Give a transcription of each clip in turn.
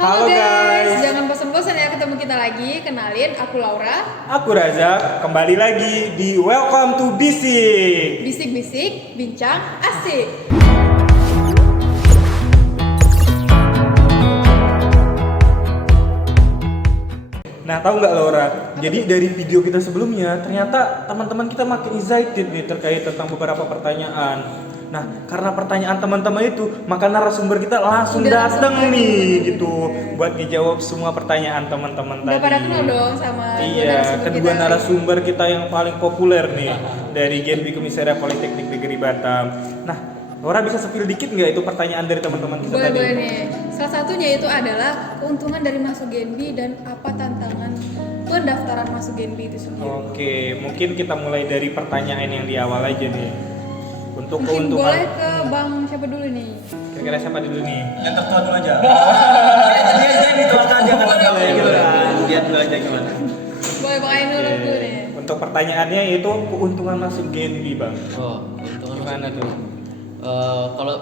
Halo guys, jangan bosan-bosan ya ketemu kita lagi. Kenalin, aku Laura. aku Raza, kembali lagi di Welcome to Bisik. Bisik-bisik, bincang, asik. Nah, tahu nggak Laura? Jadi dari video kita sebelumnya, ternyata teman-teman kita makin excited nih terkait tentang beberapa pertanyaan. Nah, karena pertanyaan teman-teman itu, maka narasumber kita langsung datang nih gitu buat dijawab semua pertanyaan teman-teman tadi. Udah pada kenal dong sama Iya, kedua narasumber kita yang paling populer nih dari Genbi Komisaria Politeknik Negeri Batam. Nah, Laura bisa spill dikit nggak itu pertanyaan dari teman-teman kita tadi? Boleh nih. Salah satunya itu adalah keuntungan dari masuk Genbi dan apa tantangan pendaftaran masuk Genbi itu sendiri. Oke, mungkin kita mulai dari pertanyaan yang di awal aja nih. Untuk Mungkin keuntungan. boleh ke Bang siapa dulu nih? Kira-kira siapa dulu nih? Yang tertua dulu aja. Dia dituakan dia nggak gitu kan. Dia dulu aja gimana? Boleh Bang Ainul dulu nih. Untuk pertanyaannya itu keuntungan masuk Genbi, Bang. Keuntungan Gimana masuk tuh? Genbi. Kalau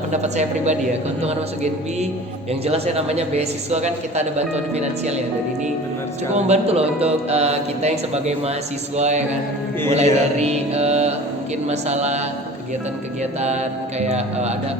pendapat saya pribadi ya, keuntungan masuk Genbi yang jelas ya namanya beasiswa kan kita ada bantuan finansial ya, dan ini Benar sekali. cukup membantu loh untuk kita yang sebagai mahasiswa ya kan, mulai Iya. dari mungkin masalah kegiatan-kegiatan kayak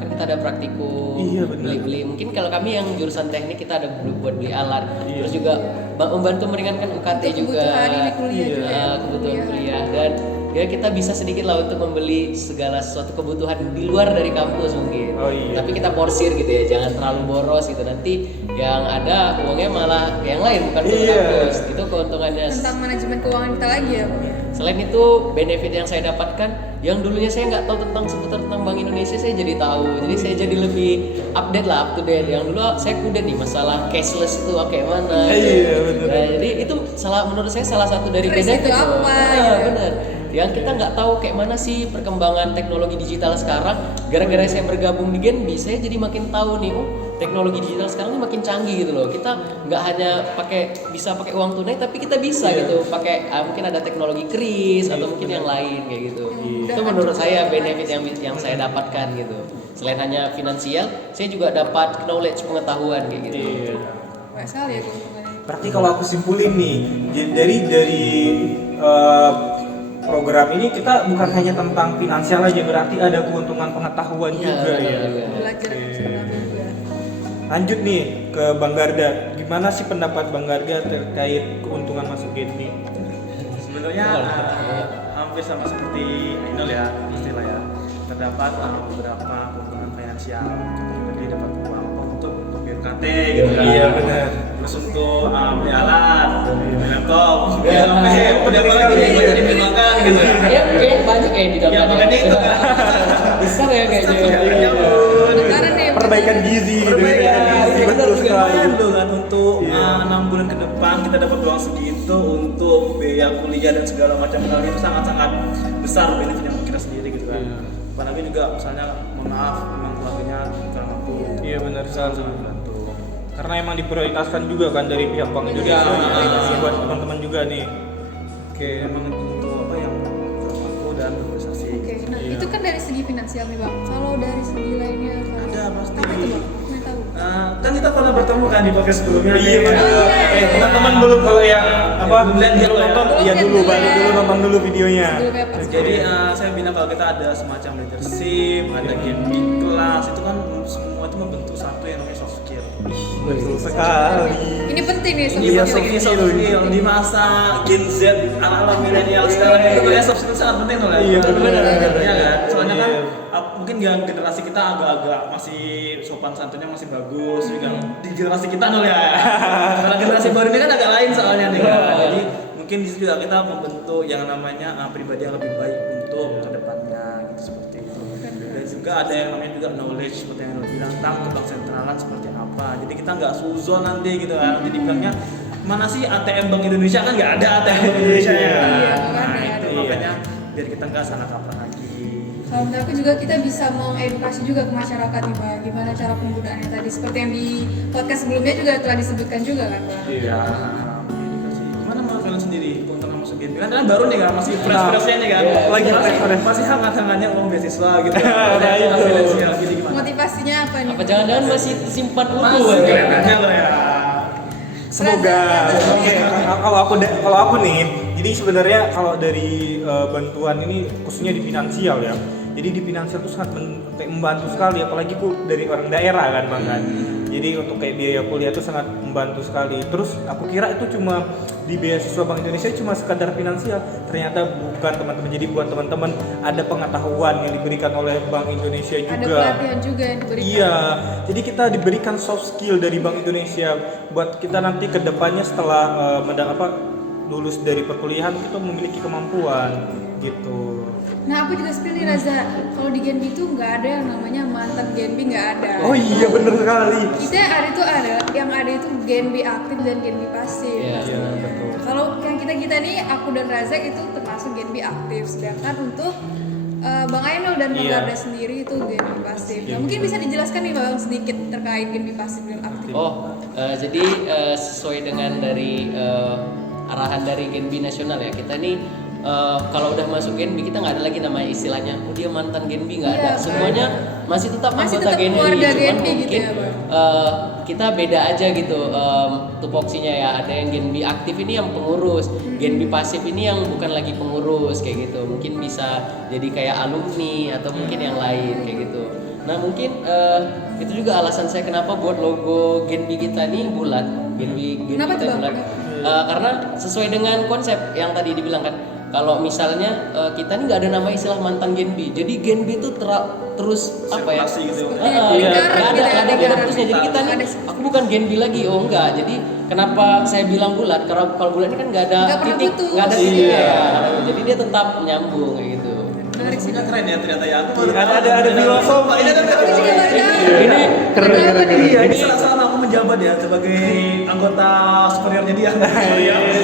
kita ada praktikum, Iya, benar. beli-beli. Mungkin kalau kami yang jurusan teknik kita ada buat beli alat, Iya. terus juga membantu meringankan UKT juga. Kebutuhan ini kuliah juga ya. Kebutuhan kuliah, dan ya kita bisa sedikit lah untuk membeli segala sesuatu kebutuhan di luar dari kampus mungkin. Oh, iya. Tapi kita porsir gitu ya, jangan terlalu boros gitu, nanti yang ada uangnya malah yang lain bukan ke Iya. kampus. Itu keuntungannya. Tentang manajemen keuangan kita lagi ya, Bang. Selain itu benefit yang saya dapatkan, yang dulunya saya nggak tahu seputar tentang Bank Indonesia, saya jadi tahu. Jadi saya jadi lebih update lah, up to date. Yang dulu saya kudet nih masalah cashless itu kayak mana. Iya, bener. Nah, jadi itu menurut saya salah satu dari Kris benefit itu loh. apa, Ah, gitu. bener. Yang kita nggak tahu kayak mana sih perkembangan teknologi digital sekarang. Gara-gara saya bergabung di Genbi, saya jadi makin tahu nih, teknologi digital sekarang ini makin canggih gitu loh. Kita nggak hanya bisa pakai uang tunai, tapi kita bisa gitu pakai mungkin ada teknologi kris atau mungkin yang lain kayak gitu. Itu menurut saya benefit yang saya dapatkan gitu. Selain hanya finansial, saya juga dapat knowledge, pengetahuan kayak gitu. Iya. Banyak sekali ya keuntungannya. Berarti kalau aku simpulin nih, dari program ini kita bukan hanya tentang finansial aja, berarti ada keuntungan pengetahuan Iya, juga benar ya. juga. Belajar sebenarnya juga. Lanjut nih ke Bang Garda, gimana sih pendapat Bang Garda terkait keuntungan masuk Genbi? Sebenarnya hampir sama seperti Ainul ya, pastilah ya. Terdapat beberapa keuntungan finansial. Tadi dapat uang untuk UKT gitu kan. Iya, benar. Terus untuk beli alat, beli laptop, beli HP, udah apa lagi nih buat dipertimbangkan gitu ya. Ya, kayak banyak kayak di dalamnya. Ya makanya itu kan. Besar ya kayaknya. Ya ampun. Sekarang nih Perbaikan gizi, Perbaikan. betul sekali. Betul kan untuk Iya. 6 bulan ke depan kita dapat uang segitu untuk biaya kuliah dan segala macam hal itu sangat-sangat besar benefitnya untuk kita sendiri gitu kan. Iya. Apalagi juga misalnya mohon maaf memang keluarganya kurang mampu. Iya, benar sekali. Sangat membantu. Karena emang diprioritaskan juga kan dari pihak Bank Indonesia Iya. buat teman-teman juga nih. Oke. Memang untuk apa yang kurang mampu dan berprestasi. Oke, nah Iya. itu kan dari segi finansial nih Bang. Kalau dari segi lainnya, Ada pasti. apa itu Bang? Mau tahu? Kan kita pernah bertemu kan di podcast sebelumnya. Iya, nih. benar. iya. Teman-teman belum kalau yang apa Belum lihat belum dulu ya. nonton, Belum ya lihat dulu dulu balik ya. dulu nonton dulu videonya. Dulu kayak pas. Jadi saya bilang kalau kita ada semacam leadership, ada Genbi kelas, itu kan semua itu membentuk satu yang namanya soft skill. Betul sekali. Ini penting nih Ini Iya, sobat. penting, ini soft skill di masa Gen Z, anak-anak milenial sekarang itu kayak soft skill sangat penting loh ya. Iya, benar. Iya kan? Soalnya kan Iya. mungkin generasi kita agak-agak masih sopan santunnya masih bagus, juga di generasi kita nol ya. Kalau generasi baru ini kan agak lain soalnya nih. Kan? Jadi mungkin di situ juga kita membentuk yang namanya pribadi yang lebih baik untuk kedepannya gitu seperti itu. Dan juga ada yang namanya juga knowledge seperti yang lo bilang tentang bank sentralan seperti apa. Jadi kita nggak suzon nanti gitu kan. Nanti dibilangnya mana sih ATM Bank Indonesia, kan nggak ada ATM Bank Indonesia ya. Iya, Nah kan, itu iya. makanya biar kita nggak salah kaprah lagi. Kalau menurut aku juga kita bisa mengedukasi juga ke masyarakat nih Bang, gimana cara penggunaannya tadi. Seperti yang di podcast sebelumnya juga telah disebutkan juga kan Bang. Iya. Edukasi. Gimana menurut kalian sendiri keuntungan masuk masuk Genbi kan baru nih kan, masih fresh-freshnya nih kan. Lagi masih hangat-hangatnya uang beasiswa gitu. Nah, itu. Finansial gitu gimana? Motivasinya apa nih? Apa jangan-jangan masih simpan utuh? Masih kelihatannya loh ya. Semoga. Oke, kalau aku nih, jadi sebenarnya kalau dari bantuan ini khususnya di finansial ya. Jadi di finansial itu sangat membantu sekali, apalagi aku dari orang daerah kan Bang kan. Jadi untuk kayak biaya kuliah itu sangat membantu sekali. Terus aku kira itu cuma di beasiswa Bank Indonesia cuma sekadar finansial. Ternyata bukan teman-teman. Jadi buat teman-teman ada pengetahuan yang diberikan oleh Bank Indonesia juga. Ada pelatihan juga yang diberikan. Iya, jadi kita diberikan soft skill dari Bank Indonesia buat kita nanti ke depannya setelah lulus dari perkuliahan kita memiliki kemampuan gitu. Nah aku juga pilih Raza, kalau di Genbi itu nggak ada yang namanya mantan Genbi, nggak ada. Oh iya bener sekali. Kita yang ada itu Genbi aktif dan Genbi pasif. Iya, betul. Kalau yang kita nih, aku dan Raza itu termasuk Genbi aktif, sedangkan untuk Bang Ainul dan Bang Garda sendiri itu Genbi pasif. Nah, mungkin bisa dijelaskan nih Bang sedikit terkait Genbi pasif dan aktif. Jadi sesuai dengan dari arahan dari Genbi nasional ya, kita nih kalau udah masuk Genbi kita nggak ada lagi namanya istilahnya dia mantan Genbi, nggak ada, semuanya masih tetap anggota Genbi, keluarga cuman Genbi mungkin gitu ya, Bang? kita beda aja gitu tupoksinya ya. Ada yang Genbi aktif ini yang pengurus, Genbi pasif ini yang bukan lagi pengurus kayak gitu. Mungkin bisa jadi kayak alumni atau mungkin yang lain kayak gitu. Nah mungkin itu juga alasan saya kenapa buat logo Genbi kita nih bulat. Genbi Kenapa kita tuh, Bang? bulat. Karena sesuai dengan konsep yang tadi dibilang kan. Kalau misalnya kita nih nggak ada nama istilah mantan Genbi, jadi Genbi itu terus apa ya? Gitu. Nggak ada putusnya. Jadi kita nih, aku bukan Genbi lagi, oh enggak. Jadi kenapa saya bilang bulat? Karena kalau bulat ini kan nggak ada titik, nggak ada titiknya ya. Jadi dia tetap nyambung kayak gitu. Menarik sih. Keren ya ternyata ya. Aku Ada filosofi. Ini ada Aku juga baru tahu. Ini Keren. Iya, ini salah aku menjabat ya sebagai anggota superiornya dia.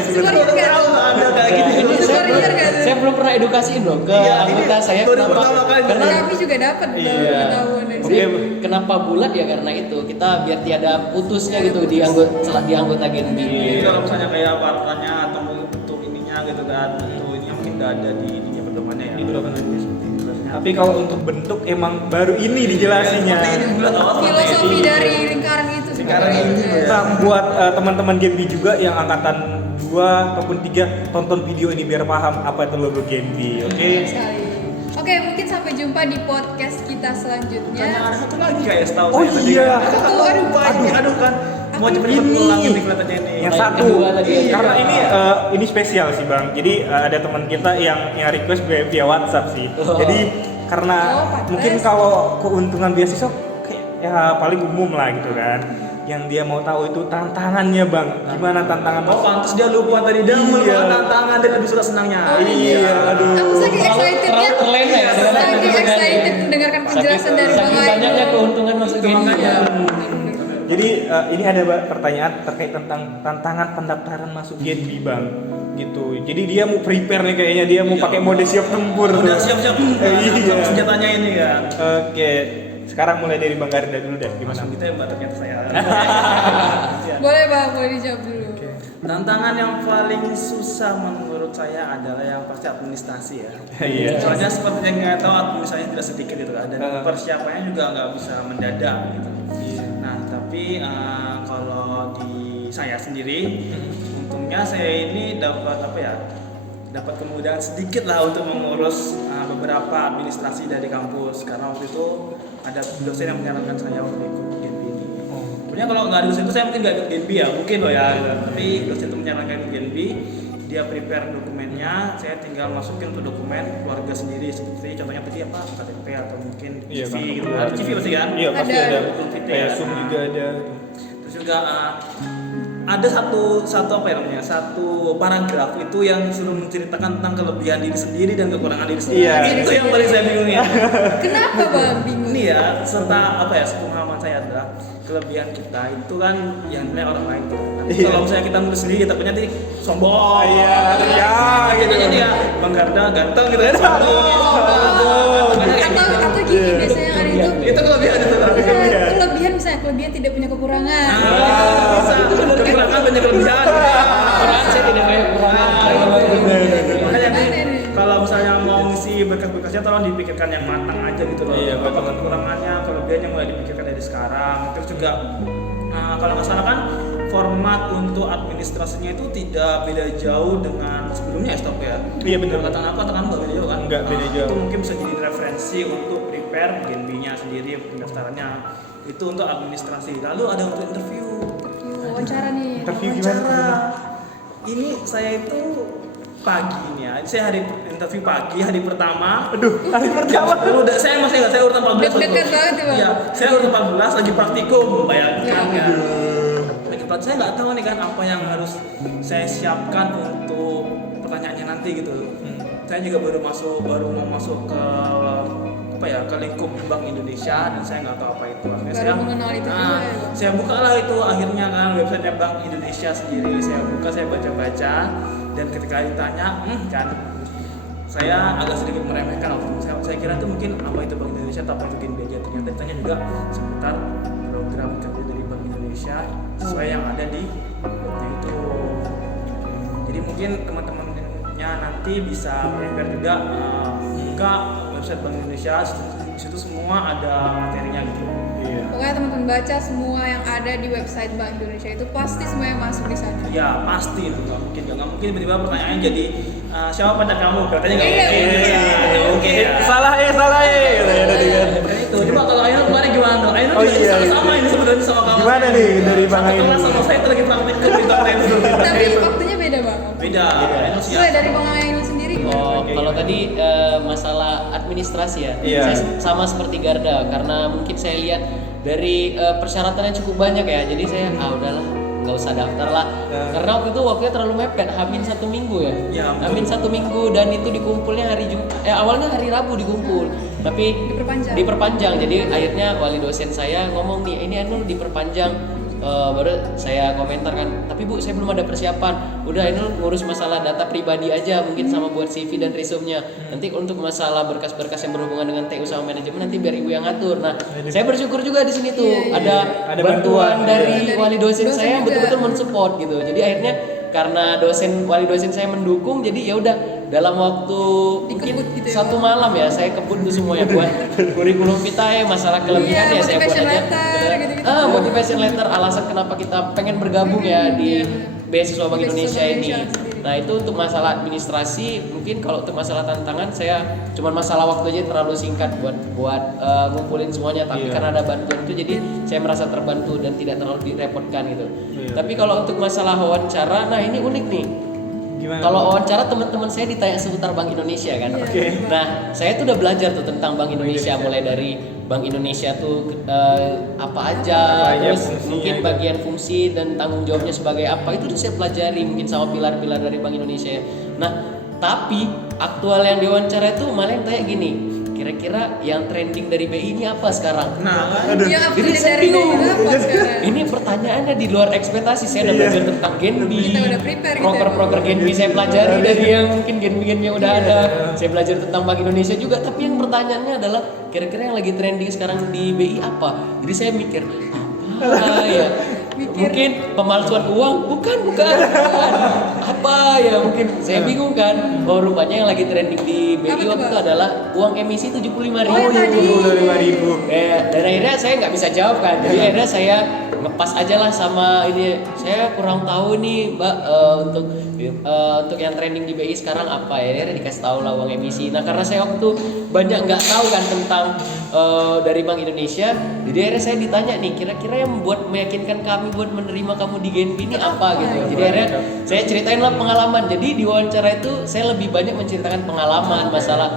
Superior kan? Ada kayak gitu. ini Superior kan? saya belum pernah edukasiin loh ke anggota saya baru kenapa? pertama kali. Karena Kami juga dapat pengetahuan dari Jadi, sini. kenapa bulat ya karena itu kita biar tiada putusnya gitu di anggota Genbi. Jadi kalau misalnya kayak warnanya atau bentuk ininya gitu kan, bentuk ini mungkin nggak ada di ininya pedomannya ya. Tapi kalau untuk bentuk emang baru ini dijelasinnya. Filosofi dari lingkaran itu Lingkaran ini, sebenarnya. Nah, buat teman-teman Genbi juga yang angkatan 2 ataupun 3 tonton video ini biar paham apa itu logo Genbi, oke? Sekali. Oke, mungkin sampai jumpa di podcast kita selanjutnya. Ada satu lagi kayak setahu Oh saya tadi iya. kan. Aduh kan. Mau cepet-cepet Ini. pulang ini kelihatannya ini. Yang Nah, satu, kedua tadi. karena ini spesial sih Bang. Jadi ada teman kita yang request via WhatsApp sih. Jadi karena pantes. mungkin kalau keuntungan beasiswa kayak ya paling umum lah gitu kan. Yang dia mau tahu itu tantangannya Bang. Gimana tantangan? Oh pantas dia lupa tadi dia melupakan tantangan dia lebih sudah senangnya. Iya, aduh. Aku saking excitednya. terlalu terlena ya dengan Saking excited mendengarkan penjelasan dari Bang saking banyaknya Ainul. keuntungan masuk Genbi. Iya. Jadi ini ada pertanyaan terkait tentang tantangan pendaftaran masuk Genbi Bang. Gitu. Jadi dia mau prepare nih kayaknya dia mau pakai mode siap tempur. Udah tuh. siap-siap. Iya. Senjatanya ini kan. Oke. Sekarang mulai dari Bang Garda dulu deh. Gimana? Langsung kita ya mbak ternyata saya. Boleh Bang, boleh dijawab dulu. Tantangan yang paling susah menurut saya adalah yang pasti administrasi ya. Iya. Soalnya seperti yang kita tahu administrasinya tidak sedikit gitu kan, dan persiapannya juga nggak bisa mendadak gitu. Nah tapi kalau di saya sendiri, untungnya saya ini dapat dapat kemudahan sedikit lah untuk mengurus beberapa administrasi dari kampus, karena waktu itu ada dosen yang menyarankan saya untuk ikut Genbi ini. Sebenarnya kalau nggak ada dosen itu saya mungkin nggak ikut Genbi ya, mungkin loh ya. Gitu. Tapi dosen itu menyarankan ikut Genbi, dia prepare dokumennya, saya tinggal masukin untuk dokumen keluarga sendiri, seperti contohnya tadi apa KTP atau mungkin Iya, CV Bang. gitu. Ada CV pasti kan? Iya pasti Ada. ada. Kayak Zoom juga ada. Terus juga ada satu paragraf itu yang suruh menceritakan tentang kelebihan diri sendiri dan kekurangan diri sendiri. Iya. Itu yang paling saya bingungin. Kenapa Bang bingung? Ini ya, serta sepemahaman saya adalah kelebihan kita itu kan yang nilai orang lain gitu kan. Iya. Kalau misalnya kita nulis sendiri kita punya nanti sombong. Iya, iya, Gitu gitu. jadi ya Bang Garda ganteng gitu kan. Sombong. Atau gini biasanya yang ada itu. Itu kelebihan itu. Kelebihan misalnya kelebihan tidak punya kekurangan. Bisa. Kekurangan banyak kelebihan. Orang saya tidak banyak kekurangan. berkas-berkasnya tolong dipikirkan yang matang aja gitu loh. Iya, Apa betul. kekurangannya, kelebihannya mulai dipikirkan dari sekarang. Terus juga kalau nggak salah kan format untuk administrasinya itu tidak beda jauh dengan sebelumnya ya, Stop ya. Iya, benar. Katakan nggak beda jauh kan? Nggak beda jauh. Itu mungkin bisa jadi referensi untuk prepare GNB-nya sendiri pendaftarannya. Itu untuk administrasi. Lalu ada untuk interview. Wawancara nih. Interview gimana? Ini saya itu pagi nih ya. Saya hari interview pagi hari pertama. Aduh, hari pertama. Udah saya masih enggak, saya urutan 14. Deg-degan banget ya, Bang? Iya, saya urutan 14 lagi praktikum, bayangkan Iya. kan. Lagi praktikum saya nggak tahu nih kan apa yang harus saya siapkan untuk pertanyaannya nanti gitu. Saya juga baru mau masuk ke apa ya, ke lingkup Bank Indonesia dan saya nggak tahu apa itu. Akhirnya Baru mengenal itu juga ya, Bang? saya buka lah itu akhirnya kan websitenya Bank Indonesia sendiri. Saya buka, saya baca-baca dan ketika ditanya, kan saya agak sedikit meremehkan waktu itu. Saya kira itu mungkin apa itu Bank Indonesia atau apa itu GNB aja. Ternyata ditanya juga seputar program kerja dari Bank Indonesia sesuai yang ada di webnya itu. Jadi mungkin teman-temannya nanti bisa prepare juga buka website Bank Indonesia, di situ semua ada materinya gitu. Iya. Pokoknya teman-teman baca semua yang ada di website Bank Indonesia itu pasti semua yang masuk di sana. Ya pasti itu nggak mungkin tiba-tiba pertanyaannya jadi siapa pacar kamu? Katanya nggak Iya, mungkin. iya. Nggak mungkin ya. Salah Dan itu coba kalau Ainul kemarin gimana? Ainul Oh, juga iya, sama ini sebenarnya sama kamu. Gimana nih dari Bang Satu Ainul? kelas sama saya itu lagi praktikum di Bank Indonesia. Tapi waktunya beda banget. Beda. Ainul siap. Mulai dari Bang Ainul sendiri. Oh, Oke, kalau gimana? tadi masalah administrasi ya, Iya. saya sama seperti Garda karena mungkin saya lihat dari persyaratannya cukup banyak ya, jadi saya udahlah nggak usah daftar lah. Ya. Karena waktunya terlalu mepet, hamin 1 minggu ya, Ya, betul. hamin 1 minggu dan itu dikumpulnya hari awalnya hari Rabu dikumpul, tapi diperpanjang. Jadi akhirnya wali dosen saya ngomong nih, ini Ainul diperpanjang. Baru saya komentar kan, tapi Bu saya belum ada persiapan. Udah Ainul ngurus masalah data pribadi aja, mungkin sama buat CV dan resume-nya. Nanti untuk masalah berkas-berkas yang berhubungan dengan TU sama manajemen nanti biar Ibu yang ngatur. Nah, saya bersyukur juga di sini tuh ada Ada bantuan bantuan, dari iya. wali dosen Dosen saya yang juga. betul-betul mensupport gitu. Jadi akhirnya karena wali dosen saya mendukung, jadi ya udah dalam waktu mungkin Dikebut gitu ya, 1 malam ya saya kebut tuh semuanya buat kurikulum kita ya, masalah kelebihan Iya, ya saya buat motivation aja. letter, gitu-gitu. Motivation letter, alasan kenapa kita pengen bergabung ya di beasiswa Bank Indonesia ini. Nah itu untuk masalah administrasi, mungkin kalau untuk masalah tantangan saya cuman masalah waktu aja terlalu singkat buat ngumpulin semuanya. Tapi Iya. karena ada bantuan itu jadi saya merasa terbantu dan tidak terlalu direpotkan gitu. Iya. Tapi kalau untuk masalah wawancara, nah ini unik nih. Gimana? Kalau wawancara teman-teman saya ditanya seputar Bank Indonesia kan. Iya. Oke. Nah, saya tuh udah belajar tuh tentang Bank Indonesia, mulai dari Bank Indonesia tuh apa aja, Apa aja terus fungsinya mungkin gitu. bagian fungsi dan tanggung jawabnya sebagai apa itu tuh saya pelajari mungkin sama pilar-pilar dari Bank Indonesia ya. Nah, tapi aktual yang diwawancara itu malah yang kayak gini. Kira-kira yang trending dari BI ini apa sekarang? Nah, kan Yang Jadi update saya dari bingung. apa sekarang? Ini pertanyaannya di luar ekspektasi. Saya udah Iya. belajar tentang GenB, Kita udah prepare gitu ya, proker-proker GenB saya pelajari dari yang mungkin GenB yang udah ada. Saya belajar tentang Bank Indonesia juga. Tapi yang pertanyaannya adalah kira-kira yang lagi trending sekarang di BI apa? Jadi saya mikir apa ya? Mungkin pemalsuan uang? Bukan. Apa ya? Mungkin saya bingung kan. Oh rupanya yang lagi trending di BI Apa tuh, waktu itu Bang? adalah uang emisi 75.000. Oh, yang tadi. 25.000. Dan akhirnya saya nggak bisa jawab kan, jadi akhirnya saya ngepas aja lah sama ini. Saya kurang tahu nih Mbak untuk yang trending di BI sekarang apa ya, akhirnya dikasih tahu lah uang emisi. Nah karena saya waktu banyak nggak tahu kan tentang dari Bank Indonesia, jadi akhirnya saya ditanya nih kira-kira yang membuat meyakinkan kami buat menerima kamu di GenB ini apa gitu. Jadi akhirnya saya ceritain lah pengalaman. Jadi di wawancara itu saya lebih banyak menceritakan pengalaman masalah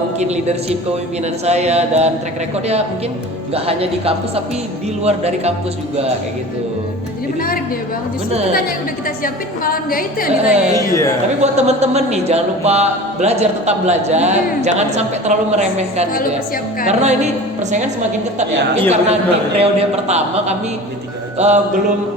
mungkin leadership kepemimpinan saya dan track record ya mungkin nggak hanya di kampus tapi di luar dari kampus juga kayak gitu. Jadi menarik deh Bang, justru Bener. pertanyaan yang udah kita siapin malah nggak itu yang ditanya. Iya. Tapi buat teman-teman nih jangan lupa belajar, tetap belajar, jangan sampai terlalu meremehkan Selalu gitu ya. persiapkan. Karena ini persaingan semakin ketat ya. Mungkin Iya, karena bener di banget. periode pertama kami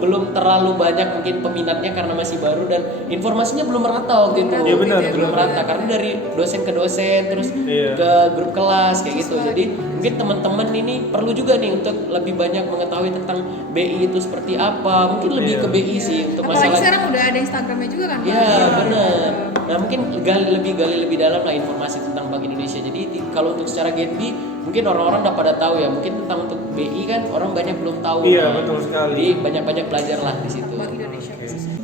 belum terlalu banyak mungkin peminatnya karena masih baru dan informasinya belum merata waktu itu. Iya, benar, belum benar. merata karena dari dosen ke dosen terus Iya. ke grup kelas kayak gitu. Jadi mungkin teman-teman ini perlu juga nih untuk lebih banyak mengetahui tentang BI itu seperti apa. Mungkin lebih Iya. ke BI sih untuk Apalagi masalah. sekarang udah ada Instagramnya juga kan Bang? Iya, benar. Nah mungkin lebih dalam lah informasi tentang Bank Indonesia. Jadi kalau untuk secara Genbi mungkin orang-orang udah pada tahu ya. Mungkin tentang untuk BI kan orang banyak belum tahu. Iya, betul sekali. Jadi banyak belajar lah di situ. Bank Indonesia khususnya.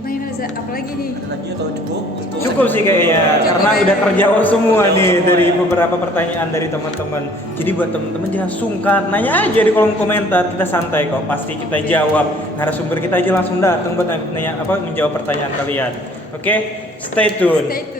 Gimana Reza? Apalagi nih? Ada lagi atau cukup? Untuk Cukup sih kayaknya, Cukup karena ya. udah terjawab semua nih dari beberapa pertanyaan dari teman-teman. Jadi buat teman-teman jangan sungkan, nanya aja di kolom komentar, kita santai kok, pasti kita jawab. Narasumber kita aja langsung datang buat nanya menjawab pertanyaan kalian. Oke, stay tune. Stay tune.